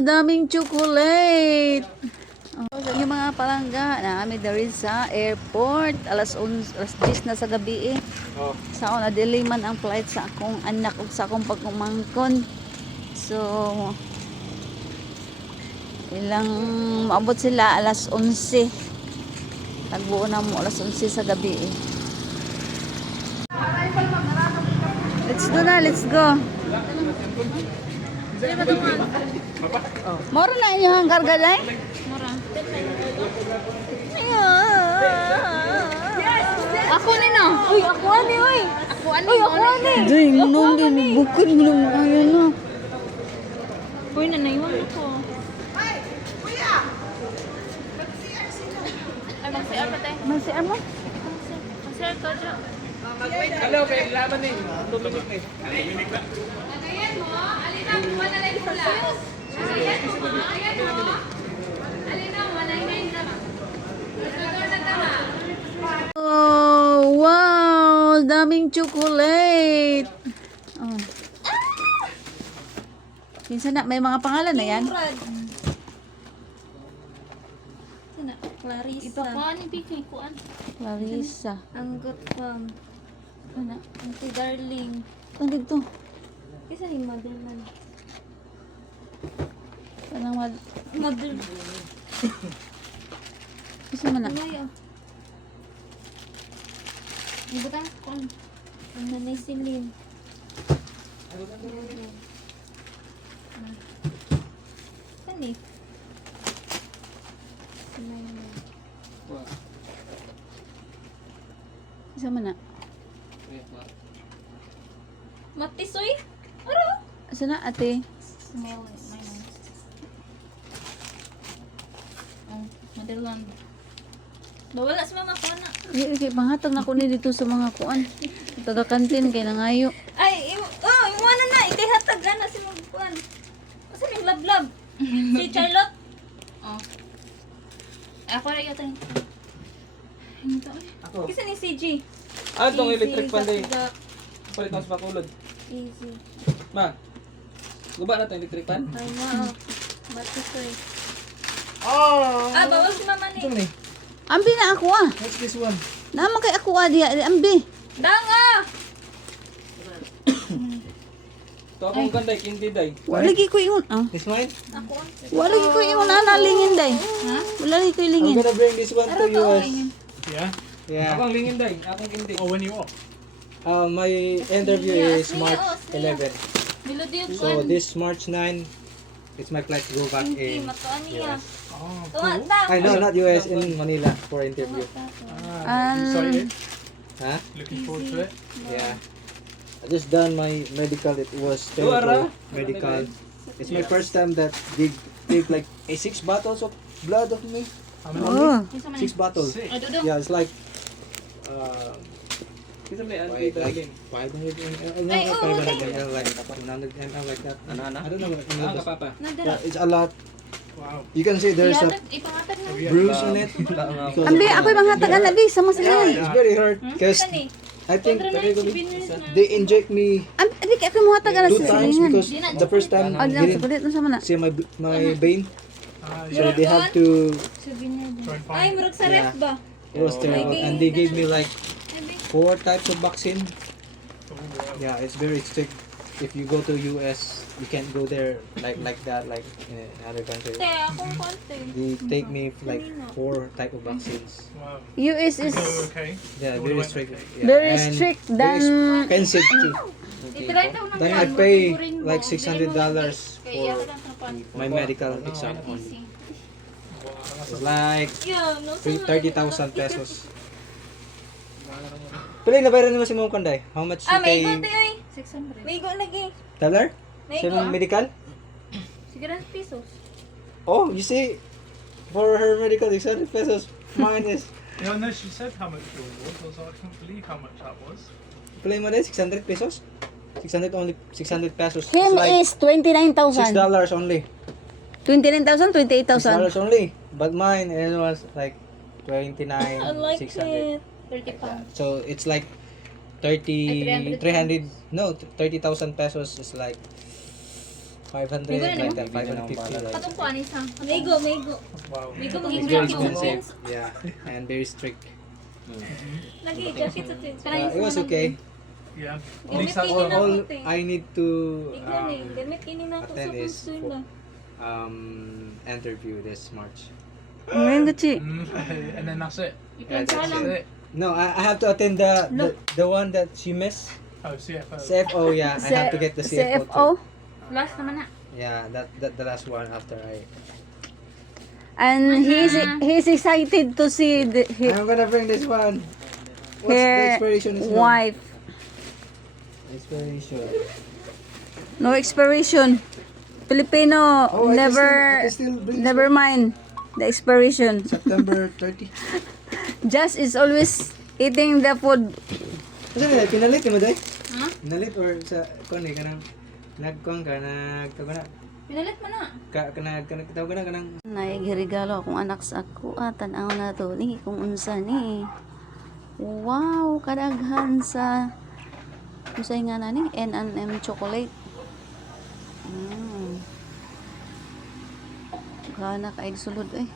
daming chocolate. Oh, sa inyo mga palangga, naami dari sa airport. Alas 10 na sa gabi eh. Oh. Sa ako na-delay man ang flight sa akong anak ug sa akong pagkumangkon. So, ilang maabot sila alas 11. Tagbuo na mo alas 11 sa gabi eh. Let's go na, let's go. Mora na inyong karga day? Mura. Ako ni no. Uy, ako ani uy. Ako ano? Uy, ako ani. Day, nung din bukod mo lang ayun na. Uy, nanaywan ako. Ay, mag-CR pa tayo. Masi amo? Mag-CR ka dyan. Hello, kay laban eh. 2 minutes eh. Oh, wow, daming chocolate. Oh. Minsan na, may mga pangalan na yan. Sana, Clarissa. Ipakuan ni Bikay, kuan. Clarissa. Anggot pam. Ano? Auntie Darling. Ano dito? Isa ni Madeline. Anong Mother. Isa man na. Ano yun? Ibutang kuan. Ang nanay si Lynn. Kani? Si Maymay. Isa man na. Matisoy? Aro? Asa na ate? Smell Maymay. Oh, Madeline. Bawala si mama ko na. Okay, panghatag na ko ni dito sa mga kuan. Taga kantin kay nangayo. Ay, imuana na. Ikay hatag na si mong kuan. Asa ning lablab? Si Charlotte? Oh. Ako rin yata rin. Ano to? Ako. Kisa ni CG? Ah, itong electric fan day. Gak-gak. Palit ng spakulod. Easy. Ma. Guba na itong electric fan? Ay, wow. Bato ko eh. Oh! Ah, bawal si mama Ito ni. ni. Ambi na ako ah. What's this one? Naman kay ako ah diya. Ambi. Danga! Ito akong ganda, hindi day. Wala lagi ko ingon. Ah. This mine? Ako. Wala lagi ko ingon analingin day. Ha? Wala lagi ko I'm ilingin. gonna bring this one to Aro to. US. Yeah. Yeah. Akong lingin day. Akong hindi. Oh, when you off? My interview Sneha, is sneha, March oh, sneha. 11. Melody yung So this March 9, it's my flight to go back Hindi, in matuan niya. US. Oh, Tuwa cool. ta. I know, not US, in Manila for interview. Ah, excited? Huh? Looking forward to it? Yeah. I just done my medical. It was Tuara? terrible medical. It's my first time that they take like 6 bottles of blood of me. How many? Oh. 6 bottles. Six. Yeah, it's like like 500 ml, no, Ay, oh, 500 okay. ml, like 100 ml, like that. I don't know what Nadira. yeah, it's a lot. Wow. You can see there's a Ipangatag na. bruise on it. Because Ambi ako mga taga na bi sama sila. yeah, it's very hard because Kani. I think Kontra na si Biners na. they inject me Ambi ako mga taga na 2 times sila. because the first time Oh, they diyan sa didn't kulit no sama na. see my vein, so Yeah. they have to. Souvenir din. Try and Ay, find it. murag sa ref ba? It was terrible, and they gave me like Sabi. 4 types of vaccine. Oh, wow. Yeah, it's very strict. If you go to US, you can't go there like that, like in other countries. Te, akong konti. They take me like 4 type of vaccines. Wow. US is So, okay. Yeah, All very went strict. okay. Yeah. very and strict very than expensive too. Itry daw ng Then I pay like $600 Kaya for lang trapan. my medical exam. Easy. It's like Yeah, no. 30,000 pesos. Pila na bayaran mo si Mom Kanday? How much you May pay? konti ay. 600. May go lagi. Dollar? May Sa go. medical? Siguro pesos. Oh, you see, for her medical, 600 pesos. Mine is, Yeah, no, she said how much yours was. I was like, I can't believe how much that was. play mo din, 600 pesos? 600 only, 600 pesos. him It's like is 29,000. $6 only. 29,000, 28,000. $6 only. But mine, it was like 29, I like 600. it. 30 pounds. So it's like 30, 300 no, 30,000 pesos is like 500 Maybe like na that, 550. Like Katong kuan isa. Mego, mego. Wow. Mego it's maging very jacket sa expensive. twins. Yeah, and very strict. Lagi jacket sa twins. It was okay. Yeah. At Gamit least that's kini all. na All puti. I need to Ikaw ni, gamit kini na ako sa attend is concern na. interview this March. Ngayon gachi. And then that's it. Yeah, Iplansya that's lang. That's it. No, I have to attend the one that she missed. Oh, CFO. CFO, yeah. I have to get the CFO. CFO. Too. Last naman na. Yeah, that the last one after I. And he's excited to see I'm gonna bring this one. What's the her expiration? This wife. one? Expiration. No expiration. Filipino Oh, I can still bring never mind the expiration. September 30. Just is always eating the food. Ano na, pinalit mo day? Ha? Pinalit or sa kon eh kanang nagkon ka nagkagana Pinalit mo na. kanang tawag na kanang Naigirigalo akong anak sa ako. Tanaw na to ni kung unsa ni. Wow, kadaghan sa unsay nga na ni N&M chocolate. Gana kaig sulod eh.